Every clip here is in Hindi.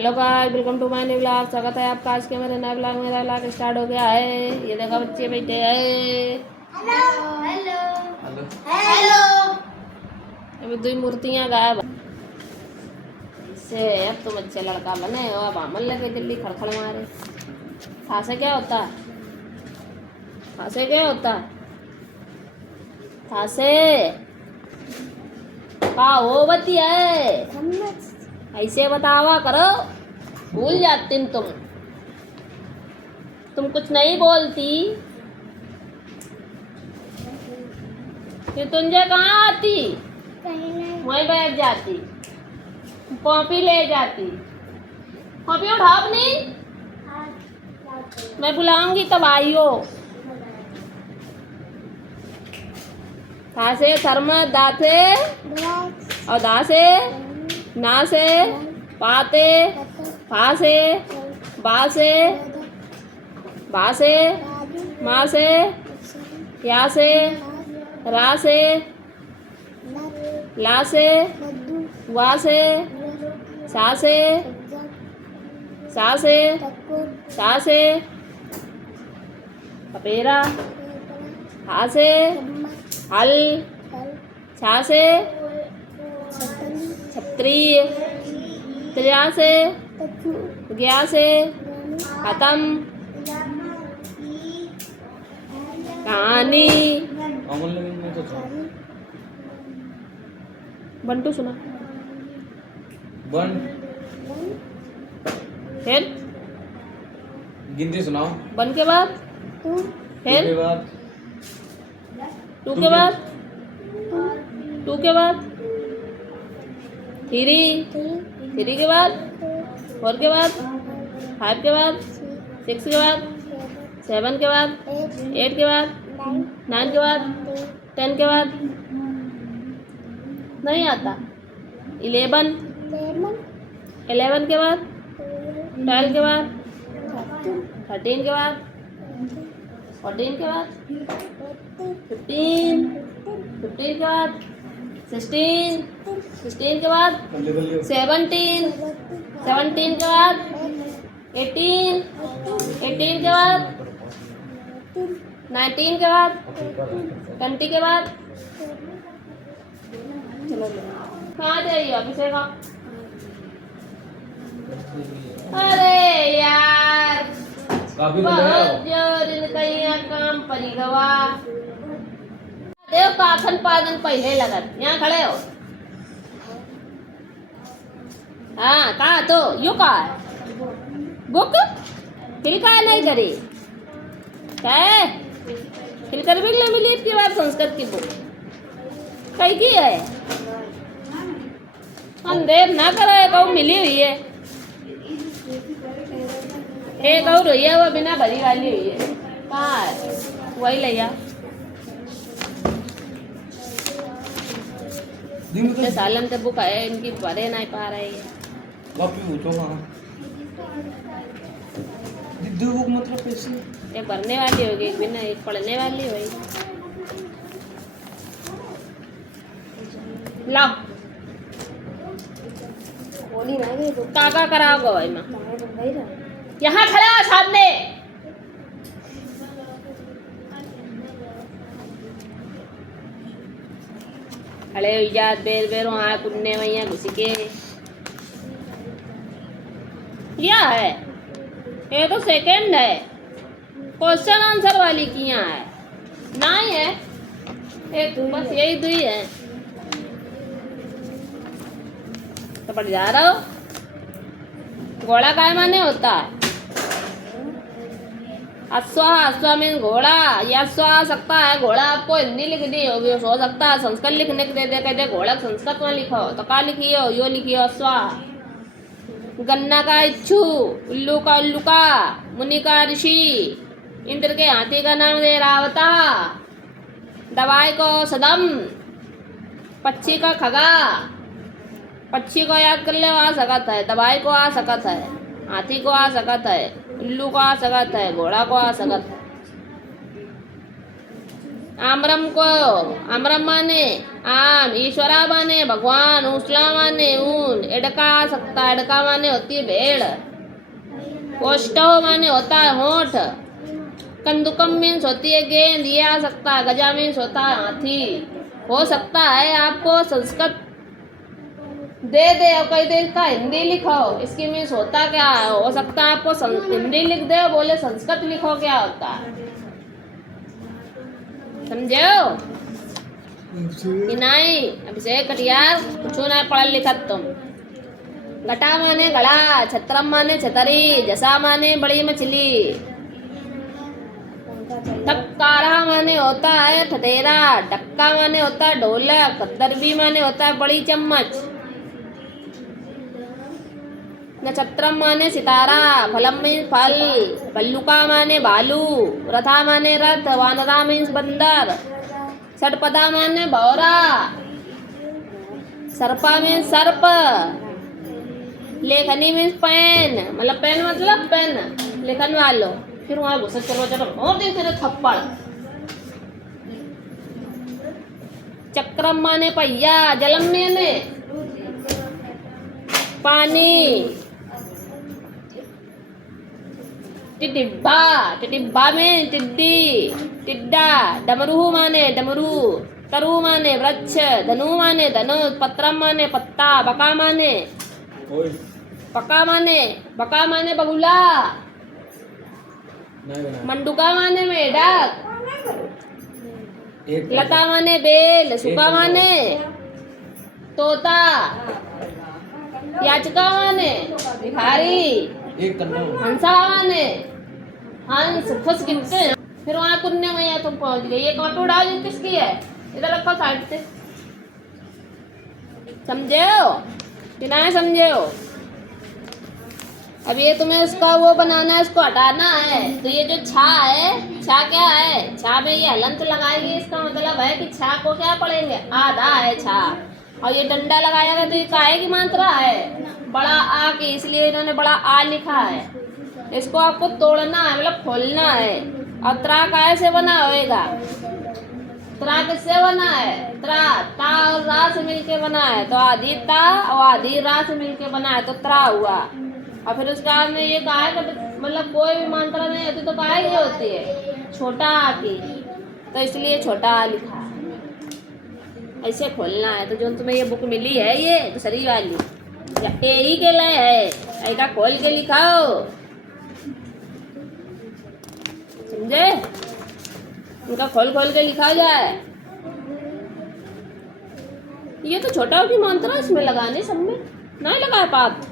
Hello guys, welcome to my new vlog. स्वागत है आपका आज के मेरे नए व्लॉग। मेरा व्लॉग स्टार्ट हो गया है। ये देखो बच्चे बैठे हैं। Hello hello hello hello. अभी दो मूर्तियां गायब से अब तुम अच्छे लड़का बने हो। अब हमन लगे दिल्ली खड़खड़ मारे। खासे क्या होता है? खासे क्या होता है? खासे का हो बती है, ऐसे बतावा करो। भूल जाती तुम कुछ नहीं बोलती फिर तुझे कहाँ आती? वहीं बैठ जाती, कॉपी ले जाती। कॉपी उठाओ अपनी, मैं बुलाऊंगी तब आइयो। था से शर्म, दा से और दा से ना से पाते, फा से बा से भा से माँ से या से रा से ला से वा से सा से सा से सा से कपेरा, हा से हल, छा से छतरी, त्रिया से गया से खत्म कहानी। बंटू सुना वन फिर गिनती सुनाओ। वन के बाद फिर के बाद टू के बाद टू के बाद थ्री, थ्री के बाद फोर के बाद फाइव के बाद सिक्स के बाद सेवन के बाद एट के बाद नाइन के बाद 10 के बाद नहीं आता। 11 के बाद 12 के बाद 13 के बाद 14 के बाद 15 के बाद 16 के बाद 17 के बाद 18 के बाद 19 के बाद 20 के बाद। चलो कहाँ जाइए अभिषेक? अरे यार बहुत जोर इनका यहाँ काम पड़ी गवा। देव काफन पादन पहले लगत यहाँ खड़े हो। हाँ कहा तो यू कहा है बुक फिल का नहीं करी क्या है? फिल कर भी ले मिली की बार संस्कृत की बुक कहीं की है? हम देर ना करे कहूँ मिली हुई है। एक और हुई है वो बिना भरी वाली हुई है। कहाँ है? वही ले जा। सालन से बुक है इनकी भरे नहीं पा रही है। कॉपी पूछो कहाँ दो बुक मतलब पैसे एक भरने वाली होगी, एक बिना एक पढ़ने वाली होगी। लाओ काका कराओगे भाई माँ यहाँ खड़े हो सामने। खड़े हो जा बेर बेर वहाँ कुन्ने वहाँ घुस के क्या है? ये तो सेकंड है, क्वेश्चन आंसर वाली की यहाँ है नहीं है। एक बस यही दो ही है तो पढ़ जा रहा हो। घोड़ा काय माने होता है? अश्वा, अश्वा में घोड़ा। ये अश्वा आ सकता है। घोड़ा आपको हिंदी लिखनी होगी, हो सकता है संस्कृत लिखने के दे कहते घोड़ा संस्कृत में लिखो तो का लिखियो? यो लिखियो अश्वा। गन्ना का इच्छु, उल्लू का उल्लुका, मुनि का ऋषि, इंद्र के हाथी का नाम दे रावता, दवाई को सदम, पक्षी का खगा। पक्षी को याद कर ले आ सकत है, दवाई को आ सकत है, हाथी को आ सकत है, उल्लू को आ सकत है, घोड़ा को आ सकत है। आमरम को आमरम माने आम, ईश्वरा माने भगवान, उसला माने ऊन, एडका सकता, एडका माने होती है भेड़, कोष्टव माने होता है होंठ, कंदुकम मीन्स होती है गेंद, ये आ सकता है, गजा मीन्स होता है हाथी। हो सकता है आपको संस्कृत दे दे और कई दे इसका हिंदी लिखो, इसकी मीन्स होता क्या है। हो सकता है आपको हिंदी लिख दे और बोले संस्कृत लिखो, क्या होता है, समझो कि नहीं। अभिषेक कटियार कुछ ना पढ़ लिखा तुम। घटा माने घड़ा, छत्रम माने छतरी, जसा माने बड़ी मछली, ठक्कारा माने होता है ठठेरा, डक्का माने होता है ढोलक, दरबी माने होता है बड़ी चम्मच, नक्षत्रम माने सितारा, फलम मीन्स फल, भल्लुका माने भालू, रथा माने रथ, वानरा मीन्स बंदर, षटपदा माने भौरा, सर्पा मीन्स सर्प, लेखनी मीन्स पेन, मतलब पेन मतलब पेन, लेखन वालों। फिर वहां घुसे चलो चलो और दिन तेरे थप्पड़। चक्रम माने पहिया, जलम माने पानी, टिड्डा, टिड्डा में टिड्डी, टिड्डा, डमरू माने डमरू, तरु माने वृक्ष, धनु माने धनुष, पत्रम माने पत्ता, बका माने बका माने बगुला, मंडुका माने मेढक, लता माने बेल, सुका माने तोता, याचिका माने भिखारी, हंसा माने हंस, फुस गिनते हैं। फिर वहां कुन्ने मैया तुम पहुंच गए। ये कॉपी उड़ा दी किसकी है, इधर रखो साइड से, समझे हो कि नहीं समझे हो। अब ये तुम्हें इसका वो बनाना है, इसको हटाना है। तो ये जो छा है, छा क्या है, छा में ये हलंत लगाएगी, इसका मतलब है कि छा को क्या पढ़ेंगे, आधा है छा, और ये डंडा लगाएगा तो ये काहे की मात्रा है, बड़ा आ की, इसलिए इन्होंने बड़ा आ लिखा है। इसको आपको तोड़ना है, मतलब खोलना है। और त्रा काहे से बना होएगा, त्रा किससे बना है, त्रा ता और रा से मिलके बना है, तो आधी ता और आधी रा से मिलके बना है, तो त्रा हुआ। और फिर उसके बाद में ये कहा है कि मतलब कोई भी मात्रा नहीं होती तो काहे की होती है, छोटा आ की, तो इसलिए छोटा आ लिखा है। ऐसे खोलना है। तो जो तुम्हें ये बुक मिली है ये दूसरी वाली, ए ही के लिए है, ऐसा खोल के लिखाओ, समझे, उनका खोल खोल के लिखा जाए। ये तो छोटा की मात्रा इसमें लगाने, सब में नहीं लगा पात,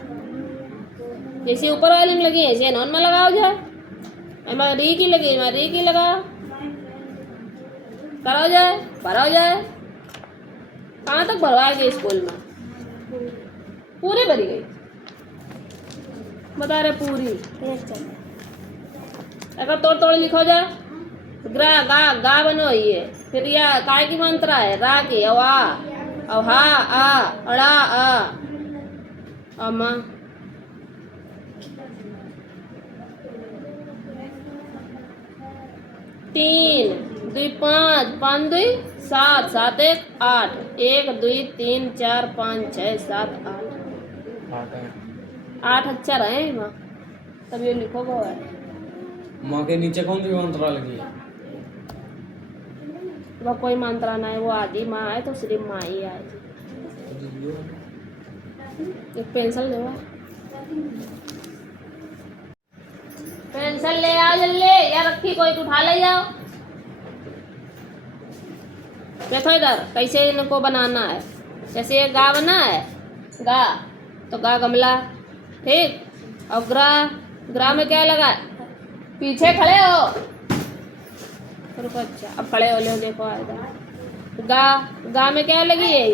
जैसे ऊपर वाली में लगी ऐसे नॉन में लगाओ जाए। मैं री की लगी, मैं री की लगाओ, कराओ जाए, भराओ जाए। कहाँ तक भरवाएगी स्कूल में, पूरी भरी गई, बता रहे पूरी। अगर तोड़ तोड़ लिखो जाए, ग्रा गा गा बनो ये, फिर यह काय की मात्रा है, रा की, औ आ, औ हा आ, अड़ा आ, अमा, तीन दुई पाँच, पाँच दुई सात, सात एक आठ, एक दुई तीन चार पाँच छः सात आठ, आठ अच्छा रहे माँ, तब ये लिखोगे। माँ के नीचे कौन सी मात्रा लगी है, वह कोई मंत्रा ना है, वो आदि माँ है तो सिर्फ माँ ही आए। एक पेंसिल दे, पेंसिल ले आओ जल्दी, या रखी कोई उठा ले जाओ। देखो इधर कैसे इनको बनाना है, जैसे ये गा बना है, गा तो गा गमला, ठीक, और ग्रा, ग्रा में क्या लगा, पीछे खड़े हो, रुको, अच्छा अब खड़े हो ले, देखो आएगा। गा, गा में क्या लगी है,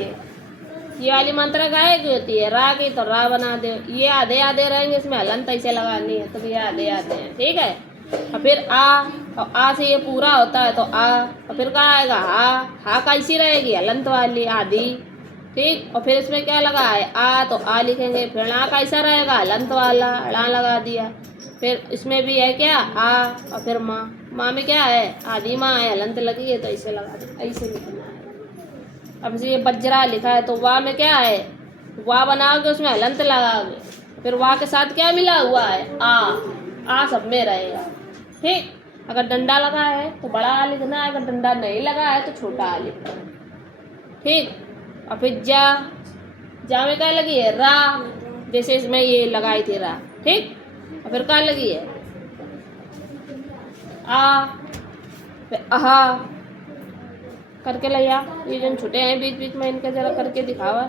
ये वाली मात्रा गाय की होती है, रा की, तो रा बना दे। ये आधे आधे रहेंगे, इसमें हलंत ऐसे लगानी है, तो ये आधे आधे हैं, ठीक है। और फिर आ, और आ से ये पूरा होता है तो आ, और फिर क्या आएगा, हा कैसी रहेगी, हलंत वाली आधी, ठीक। और फिर इसमें क्या लगा है, आ, तो आ लिखेंगे, फिर ला कैसा रहेगा, हलंत वाला, ला लगा दिया। फिर इसमें भी है क्या आ और फिर माँ। माँ में क्या है आदि माँ है, हलंत लगी है तो ऐसे लगा दे, ऐसे लिखना है। अब ये बज्रा लिखा है तो वाह में क्या है, वाह बनाओगे उसमें हलंत लगाओगे, फिर वाह के साथ क्या मिला हुआ है आ सब में रहेगा। ठीक, अगर डंडा लगा है तो बड़ा आ लिखना है, अगर डंडा नहीं लगा है तो छोटा आ लिखना है। ठीक, और फिर जा में क्या लगी है रा, जैसे इसमें ये लगाई थी रा। ठीक, और फिर क्या लगी है आ, फिर आहा करके लिया। ये जो छुटे हैं बीच बीच में इनके जरा करके दिखावा।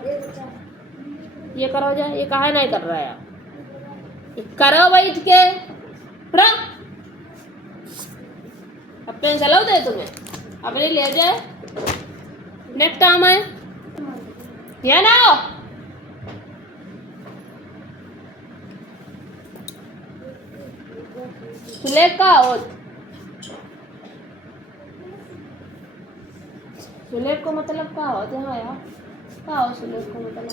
ये करो जा, ये कहा नहीं कर रहा है, ये करो बैठ के उठो। अब पेन चलाओ दे तुम्हें अपने ले जाए नेक्स्ट टाइम है या ना हो। सुलेख का हो, सुलेख को मतलब क्या होते हैं यार, क्या हो सुलेख को मतलब,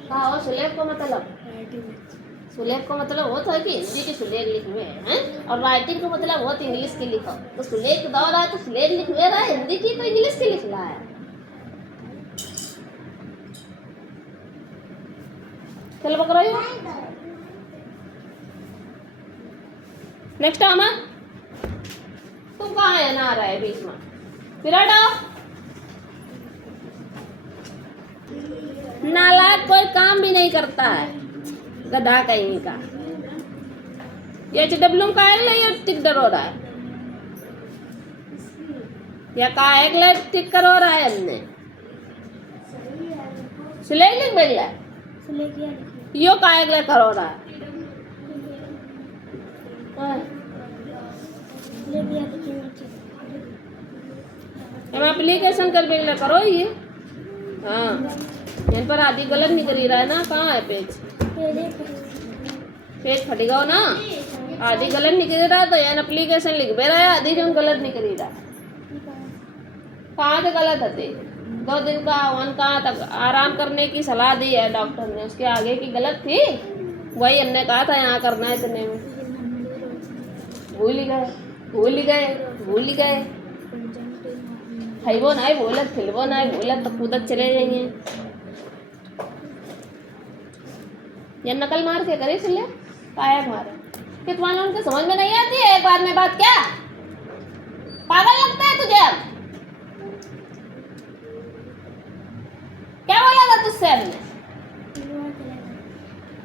क्या हो सुलेख को मतलब। सुलेख को मतलब होता है कि हिंदी के सुलेख लिखे हैं, और राइटिंग को मतलब बहुत इंग्लिश की लिखो। तो सुलेख दौड़ रहा है तो सुलेख लिख रहा है, हिंदी की तो इंग्लिश की लिख रहा है। चल पकड़ो नेक्स्ट टाइम है। तुम कहाँ है ना आ रहा है बीच में, विराट आओ। नालायक कोई काम भी नहीं करता है, गधा कहीं का। ये HW का है या टिक डर हो रहा है, या का एक टिक कर हो रहा है हमने सिलाई लिख बढ़िया यो का एक कर हो रहा है। एप्लीकेशन कर बेगला करो ये। हाँ, यहाँ पर आदि गलत नहीं करी रहा है ना, कहाँ है पेज, पेज फटेगा ना, आदि गलत नहीं करी रहा तो यहाँ एप्लीकेशन लिख बे रहा है, आदि जो गलत नहीं करी रहा। कहाँ से गलत है, 2 दिन का वन कहाँ तक आराम करने की सलाह दी है डॉक्टर ने, उसके आगे की गलत थी, वही हमने कहा था यहाँ करना है इतने में। भूल ही गए वो नहीं बोलत फिलवो नहीं बोलत तो कूदत चले जाएंगे। ये नकल मार के करे चले काया मारे कि तुम्हारे उनके समझ में नहीं आती है एक बार में बात, क्या पागल लगता है तुझे। क्या बोला था तुझसे हमने,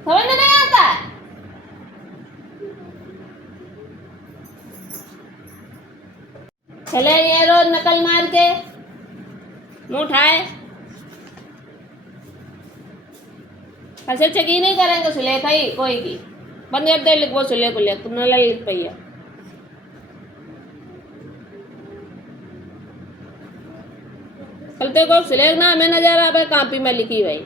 समझ में नहीं आता है। चले ये रोज नकल मार के मुंह उठाए, ऐसे चेक ही नहीं करेंगे सुलेखा ही कोई की बंद कर दे, लिख वो सुलेख लिख तुमने लिख पाइया। चलते को सुलेख ना हमें नजर आ भाई कापी में लिखी भाई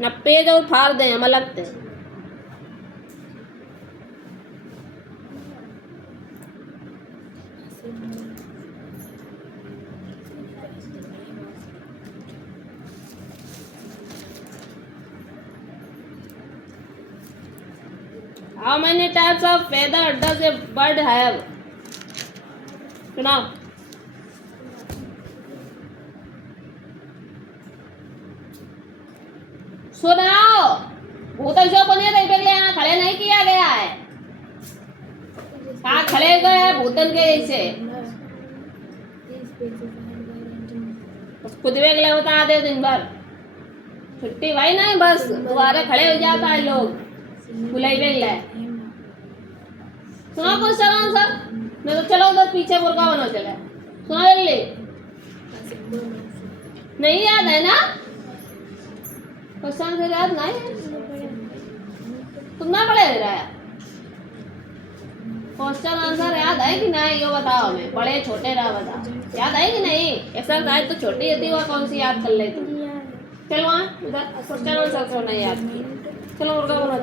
न पेज और फाड़ दें हम लगते। How many types of feather does a bird have? सुनाओ। सुनाओ, भूतल जो बने रही पहले यहाँ खड़े नहीं किया गया है, कहाँ खड़े गए हैं भूतन के जैसे। खुद वेगले बता दे दिन भर छुट्टी भाई नहीं, बस दोबारा खड़े हो जाता है लोग बुलाई वेगला है। सुना क्वेश्चन आंसर, नहीं तो चलो उधर पीछे बुरका बनो चले। सुना जल्दी, नहीं याद है ना क्वेश्चन, याद नहीं तुम ना पढ़े रहा है क्वेश्चन आंसर याद है कि नहीं, ये बताओ हमें, बड़े छोटे रहा बताओ, याद है कि नहीं। एक्सरसाइज तो छोटी होती है, कौन सी याद कर ले तुम। चलो वहाँ उधर क्वेश्चन आंसर को नहीं याद की, चलो मुर्गा बना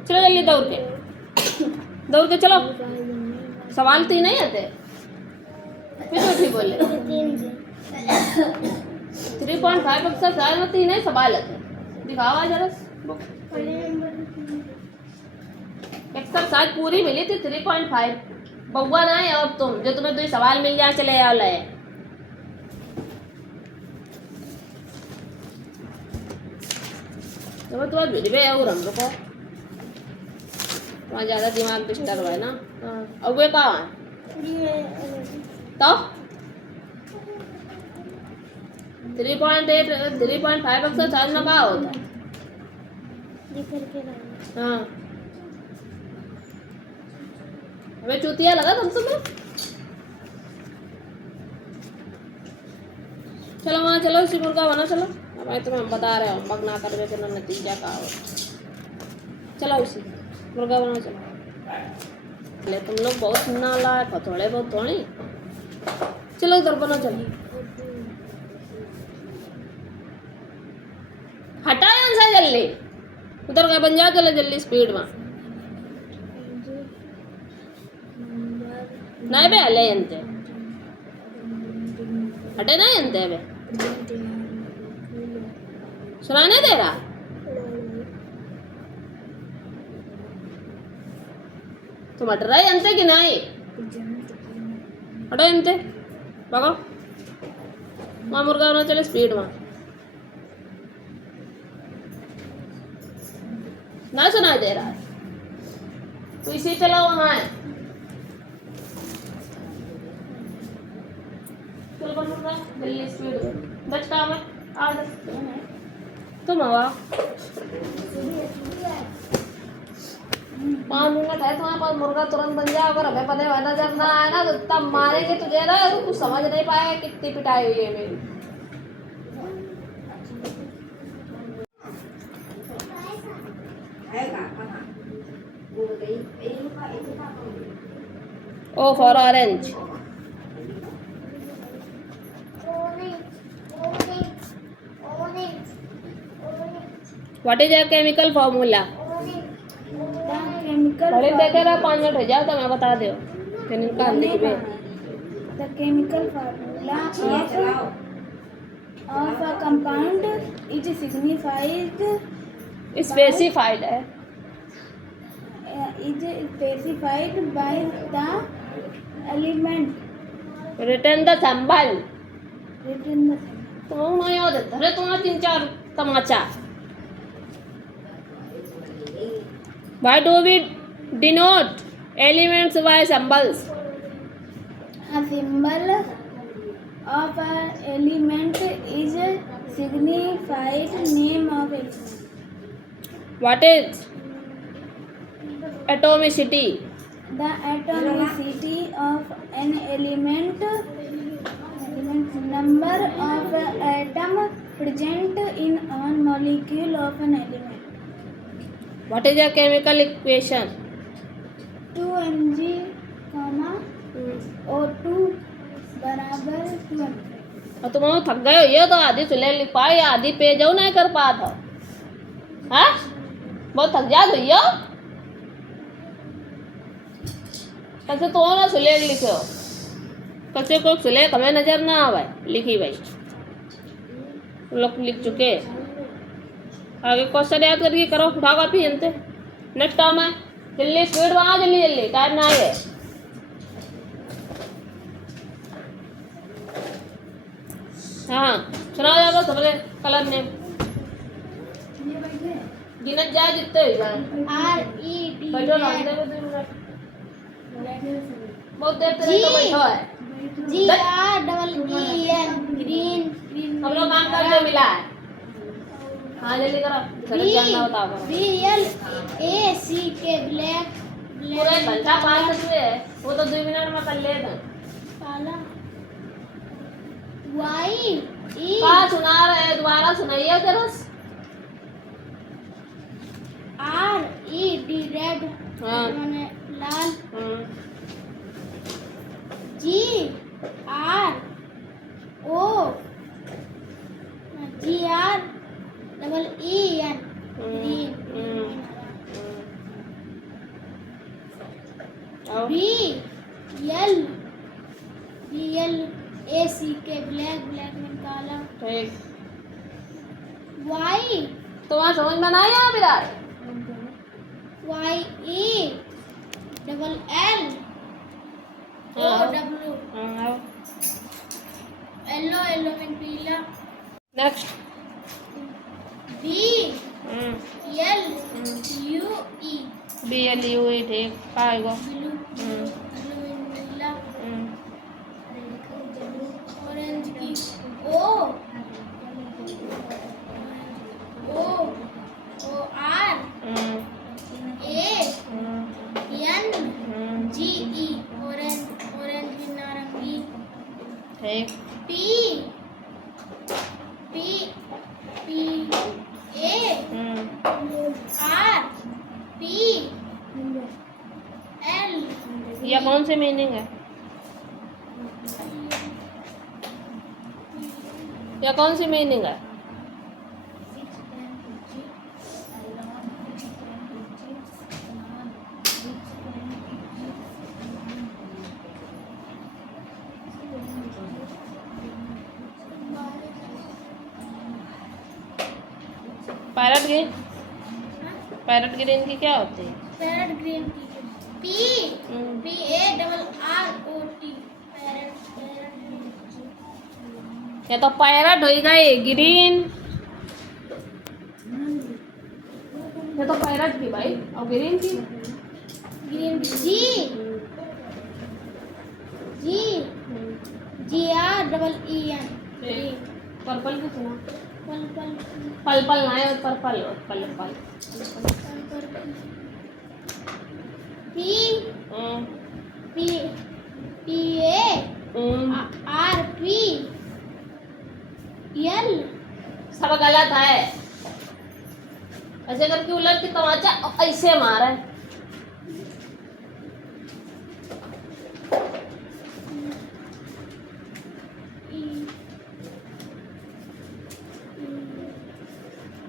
चलो जल्दी दौड़ के चलो। सवाल तो ही नहीं आते फिर तो ठीक बोले 3.5 अक्सर शायद में 3 सवाल आते, दिखावा जरा। एक्सरसाइज पूरी मिली थी 3.5 बउआ ना है अब तुम जो तुम्हें 2 सवाल मिल जाए चले आओ ले तो आज भिजवे और हम लोग को वहाँ ज़्यादा दिमाग डिस्टर्ब है ना। हाँ अब वे कहाँ है तो 3.8 3.5 एक्सरसाइज में कहाँ होता है। हाँ हमें चूतिया लगा तुम तुम्हें। चलो वहाँ चलो इसी मुर्गा बना चलो भाई तुम्हें हम बता रहे हो मग ना कर चलो नतीजा का हो। चलो उसी मुर्गा बना चलो ले तुम लोग बहुत नालायक हो थोड़े बहुत थोड़ी। चलो इधर बनो चलो हटाओ उनसे जल्दी उधर का बन जाओ चलो जल्दी स्पीड में नहीं बे हले अंते हटे नहीं अंते बे सुनाने दे रहा तुम हट रहे अंते कि नहीं हटो अंते भागो वहाँ मुर्गा होना चले स्पीड में ना सुनाई दे रहा है तो इसी चलो वहाँ है चलो बन मुर्गा जल्दी स्पीड में बच काम है आ तुम हवा 5 मिनट है तुम्हारे पास मुर्गा तुरंत बन जाए अगर हमें पता नजर ना आए ना तो तब मारेंगे तुझे ना तो कुछ समझ नहीं पाएगा कितनी पिटाई हुई है मेरी। O for orange. What is your chemical formula? अरे देखे रहा 5 मिनट हो जाओ तो मैं बता दो फिर निकाल लिखबे The chemical formula of a compound is signified specified है is specified by the element return the Sambal written the तुम मैं याद है अरे तुम्हारा 3-4 तमाचा Why do we denote elements by symbols? A symbol of an element is a signified name of it. What is atomicity? The atomicity of an element number of atom present in one molecule of an element. What is a chemical equation? 2Mg, O2 बराबर 2 और तुम थक गए हो ये तो आधी सुले लिख पाए या आधी पेज हो नहीं कर पा था हाँ बहुत थक जा गई हो कैसे तो ना सुले लिखो कैसे को सुले हमें नजर ना आवे लिखी भाई लोग लिख चुके आगे क्वेश्चन याद करके करो उठाओ कापी जनते नेक्स्ट टर्म है जल्दी स्पीड में आओ जल्दी जल्दी टाइम ना आए हाँ सुनाओ जाओ सबले कलर ने गिनत जाए जितने हो जाए RED बैठो ना अंदर को 2 मिनट बहुत देर तक तो बैठो है GREEN ग्रीन हम लोग काम करके मिला है हाँ जल्दी करो घर जानना बताओ करो BLACK ब्लैक पूरा एक घंटा पास हुए वो तो 2 मिनट में कर ले थे काला YE कहाँ सुना रहे दोबारा सुनाइए जरा RED रेड हाँ माने लाल GREEN green BLACK black black में काला ठीक Y तो तुम्हारे समझ में ना आया विराट? YELLOW येलो येलो में पीला नेक्स्ट BLUE BLUE ठीक पाएगा ब्लू ब्लू में नीला ऑरेंज की ORANGE ऑरेंज ऑरेंज की नारंगी ठीक PARPL ये कौन सी मीनिंग है? ये कौन सी मीनिंग है? पैरट ग्रीन की क्या होती है? पैरट ग्रीन की PARROT ये तो पैरट हो गई ग्रीन, ये तो पैरट की भाई, और ग्रीन की GREEN पर्पल की सुना? पल पल ना है, पर्पल पल पल PARPL सब गलत है। ऐसे करके उलट के तमाचा ऐसे मारा है।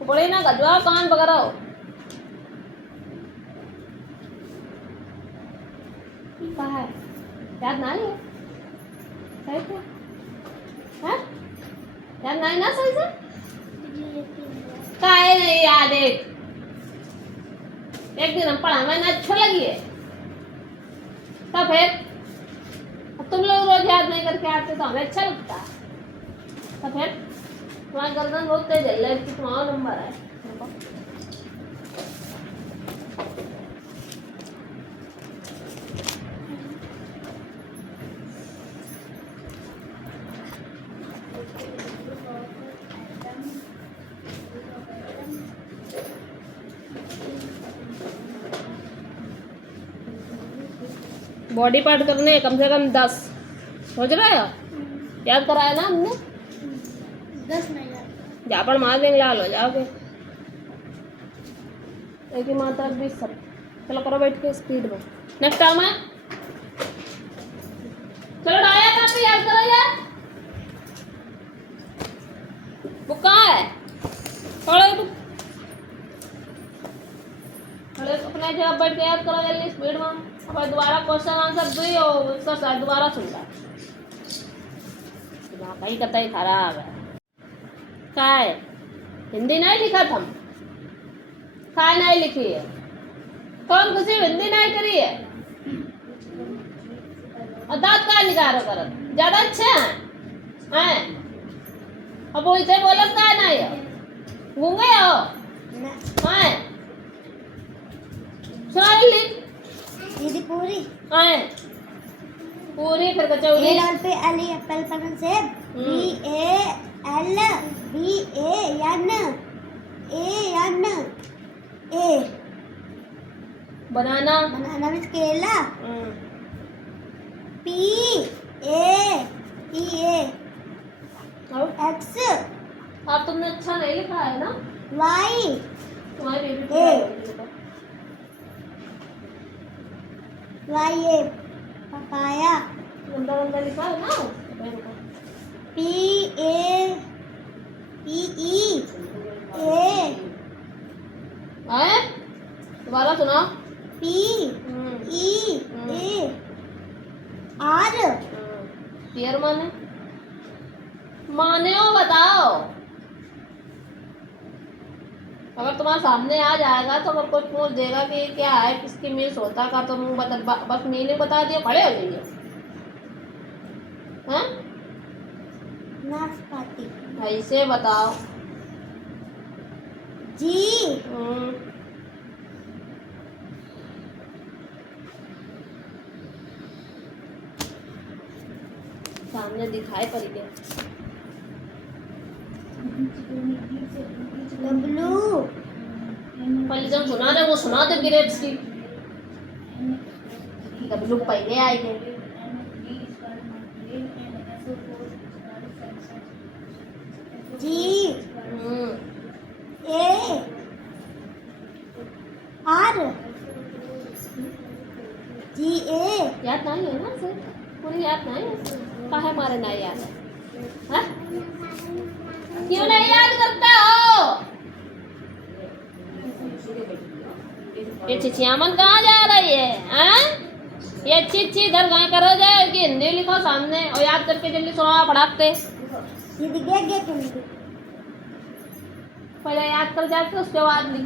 बड़े ना गजवा कान वगैरह हो क्या है, याद ना है सही से? हैं याद नहीं ना सही से? काहे नहीं याद? एक दिन हम पढ़ा मैंने अच्छा लगी है, तब फिर अब तुम लोग रोज याद नहीं करके आते तो हमें अच्छा लगता है। तो फिर तुम्हारी गर्दन बहुत तेज है, लड़की तुम्हारा नंबर है। बॉडी पार्ट करने कम से कम 10 सोच रहे हो? याद कराया ना हमने? 10 नहीं यार जहाँ पर मार देंगे लाल हो जाओगे। एक ही मात्रा 20 सब। चलो करो बैठ के स्पीड में। नेक्स्ट टाइम है, चलो डाया कहाँ पे याद करो यार। वो कहाँ है? थोड़े थोड़े अपने जगह बैठ के याद करो जल्दी स्पीड में। अब दोबारा क्वेश्चन आंसर दी और उसका शायद दोबारा सुन रहा। कहीं कतई खराब है। क्या है? हिंदी नहीं लिखा था, काय नहीं लिखी है? कौन किसी हिंदी नहीं करी है? और दांत का निकारो करो, ज्यादा अच्छे हैं अब वो इसे बोलत का नहीं है? गूंगे हो हैं? सुना लिख दीदी पूरी पूरी फिर कचौड़ी लाल पे अली एप्पल पर सेब BALBAN बनाना बनाना में केला PAEA X अब तुमने अच्छा नहीं लिखा है ना? Y तुम्हारी बेबी YA पपाया गंदा गंदा लिखा है ना? PAPEA दोबारा सुनाओ। PEAR पियर माने माने हो बताओ। अगर तुम्हारे सामने आ जाएगा तो अगर कोई पूछ देगा कि ये क्या है, किसकी मिस होता का, तो मुंह बस मीनिंग बता दिया, खड़े हो जाइए। हाँ, नाशपाती। ऐसे बताओ। जी। सामने दिखाई पड़ गया। डब्लू। पहले जब सुना दे वो सुना दे ग्रेप्स की। डब्लू पहले आएंगे। G. A R. G A. याद नहीं है ना सर, पूरी याद नहीं है। काहे मारे ना याद है? हाँ? क्यों नहीं याद करते हो? ये चिचियामन कहाँ जा रही है? हाँ? ये अच्छी अच्छी इधर कहाँ करो जाए कि हिंदी लिखो सामने और याद करके जल्दी सुनाओ पढ़ाते। पहले याद कर जाते उसके बाद लिख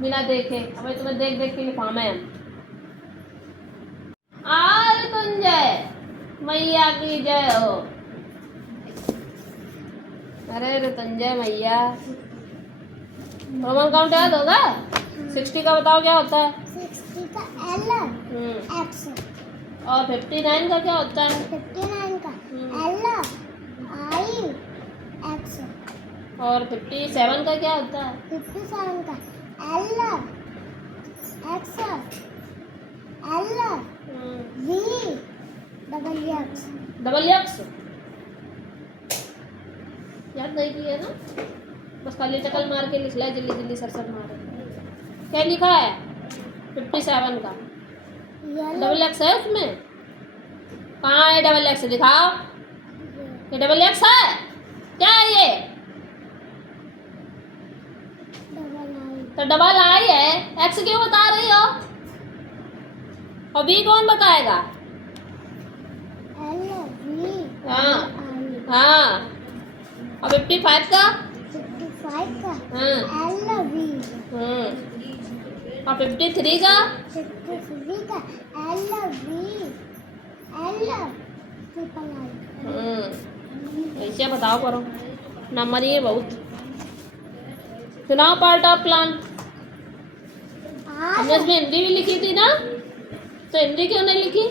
बिना देखे। अब तुम्हें देख देख के लिखवाना है। आज तुंजय मैया की जय हो। अरे ऋतुंजय मैया। रोमन काउंट याद होगा? 60 का बताओ क्या होता है? 60 का एल एक्स। और 59 का क्या होता है? 59 का एल आई एक्स। और 57 का क्या होता है? 57 का L x L V double x. Double x याद नहीं किया ना, बस खाली चकल मार के लिख लिया, जल्दी जल्दी सर मारे। क्या लिखा है? 57 का डबल एक्स है उसमें। कहाँ है डबल एक्स? दिखाओ। ये डबल एक्स है क्या है ये? तो डबल आई है, एक्स क्यों बता रही हो? और बी कौन बताएगा? हाँ हाँ। और 55 का? 55 का हाँ। L V. और 53 का? 53 का L V L triple I. ऐसे बताओ करो, नंबर ये बहुत। सुनाओ पार्ट ऑफ प्लान। हमने इसमें हिंदी भी लिखी थी ना, तो हिंदी क्यों नहीं लिखी?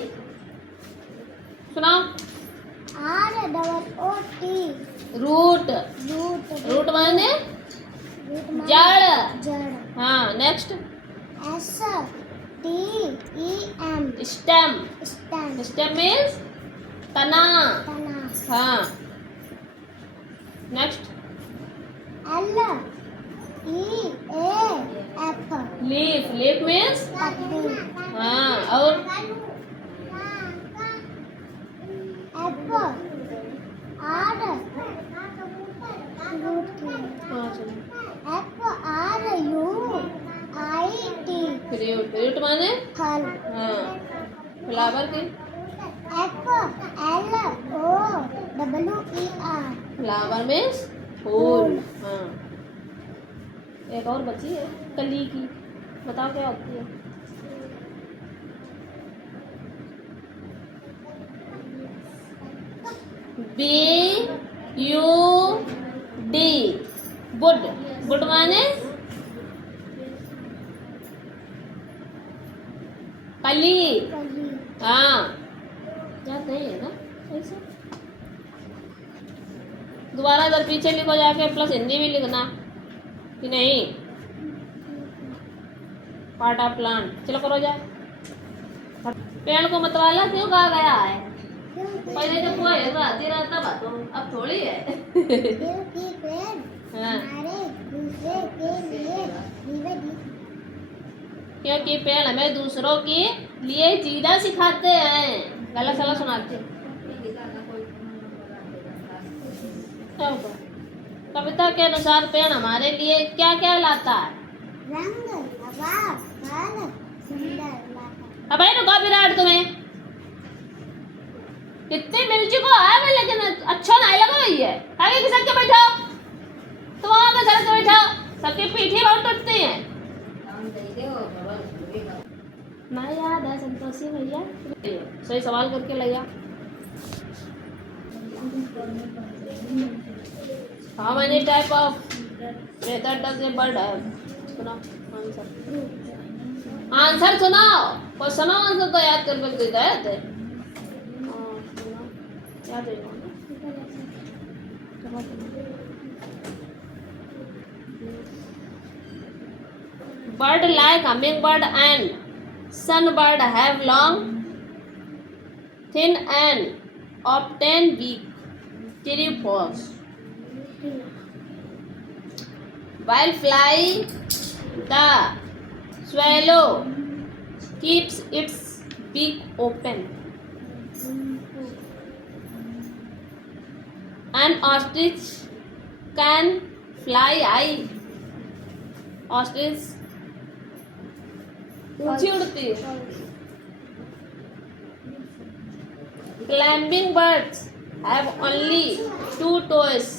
सुनाओ। R double O T. Root. Root. Root माने रूट जड़। जड़। हाँ, next. S T E M. Stem. Stem. Stem means तना। तना। हाँ, next. L E A F. Leaf. Leaf means पत्ती। हाँ, और एफ आर रूट की। हाँ चलो। F R U I T. Fruit. Fruit माने फल। हाँ, फ्लावर की। F L O W E R. Flower means फूल। हाँ, एक और बची है कली की, बताओ क्या होती है? B U D. Bud. Bud माने कली। कली। हाँ, याद नहीं है ना ऐसे? दोबारा इधर पीछे लिखो जाके, प्लस हिंदी भी लिखना कि नहीं? Part of plant. चलो करो जाए। पेड़ को मतवाला क्यों कहा गया है? पहले जब वो आती रहता बात, अब थोड़ी है। क्योंकि पेड़ हाँ, हमारे दूसरे के लिए जीवन। क्योंकि पेड़ हमें दूसरों के लिए जीना सिखाते हैं। गला सला सुनाते। क्या होगा? कविता के अनुसार पेड़ हमारे लिए क्या क्या लाता है? रंग, हवा, फल, सुंदर लाता। अब है ना विराट तुम्हें कितनी मिल चुका है मैं, लेकिन अच्छा नहीं लगा। ये आगे खिसक के बैठो, तुम आगे सड़क पे बैठो, सबकी पीठी बहुत टूटती है। ना याद है संतोषी भैया, सही सवाल करके लगा। How many type of feather does a bird have? सुनाओ आंसर, आंसर सुनाओ। क्वेश्चन आंसर तो याद कर कर देता है। याद है bird like hummingbird and sunbird have long, thin and often weak tripod. While flying, the swallow keeps its beak open. An ostrich can fly high. Ostrich ऊंची उड़ती है। Climbing birds have only 2 toes.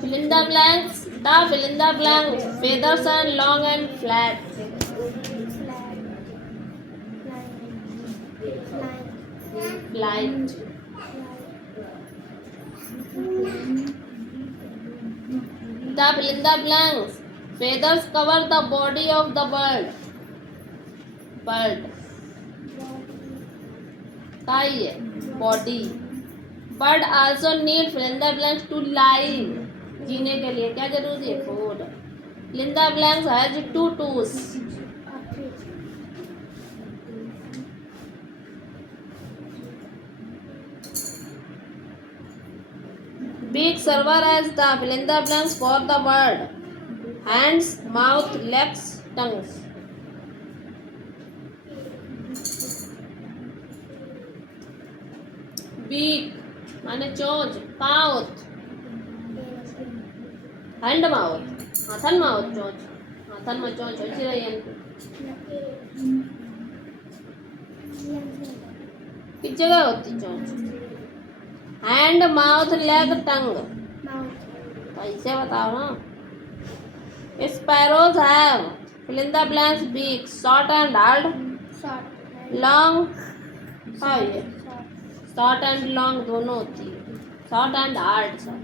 Fill in the blanks. The fill in the blanks. Feathers are long and flat. Light. The fill in the blanks. Feathers cover the body of the bird. काय है body. Bird also need fill in the blanks to live. जीने के लिए क्या जरूरी है? food. Fill in the blanks has 2 toes. Beak server as the fill in the blanks for the bird. Hands, mouth, legs, tongues. Beak माने चोंच, mouth, hand mouth, हाथन mouth चोंच, हाथन में चोंच होती रही है किस जगह होती चोंच? हैंड, माउथ, लेग, टंग। ऐसे बताओ ना। Sparrows have fill in the blanks beak, short and hard, long, हाँ ये short and long दोनों होती है, short and hard सब।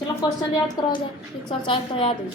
चलो क्वेश्चन याद करो जाए, एक साथ शायद तो याद है।